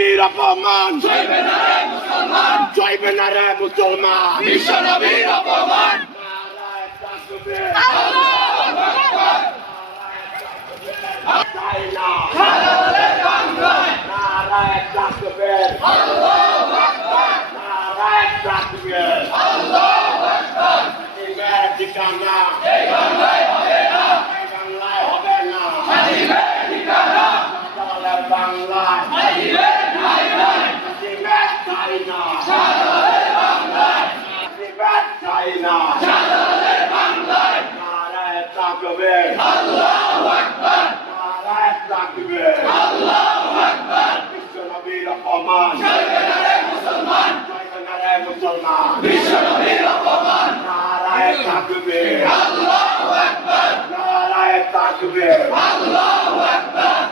নবীর অপমান চলবে না রে মুসলমান, চলবে না রে মুসলমান, বিশ্ব নবীর অপমান। নারায়ে তাকবীর, আল্লাহু আকবার। চাই না শাহজালালের বাংলায় নারায়ে তাকবীর, আল্লাহু আকবার, নারায়ে তাকবীর, আল্লাহু আকবার। ইমার ঠিকানা এই বাংলায় হবে না, এই বাংলায় হবে না, দিবে ঠিকানা, শাহজালালের বাংলায় দিবে ঠাই নাই। ইমার চাই না, শাহজালালের বাংলায়, ইমার চাই না, শাহজালালের বাংলায়, নারায়ে তাকবীর, আল্লাহু আকবার, নারায়ে তাকবীর, আল্লাহু আকবার। বিশ্ব নবীর অপমান চলবে না রে মুসলমান, চলবে না রে মুসলমান, বিশ্ব নবীর অপমান। নারায়ে তাকবীর, আল্লাহু আকবার, নারায়ে তাকবীর, আল্লাহু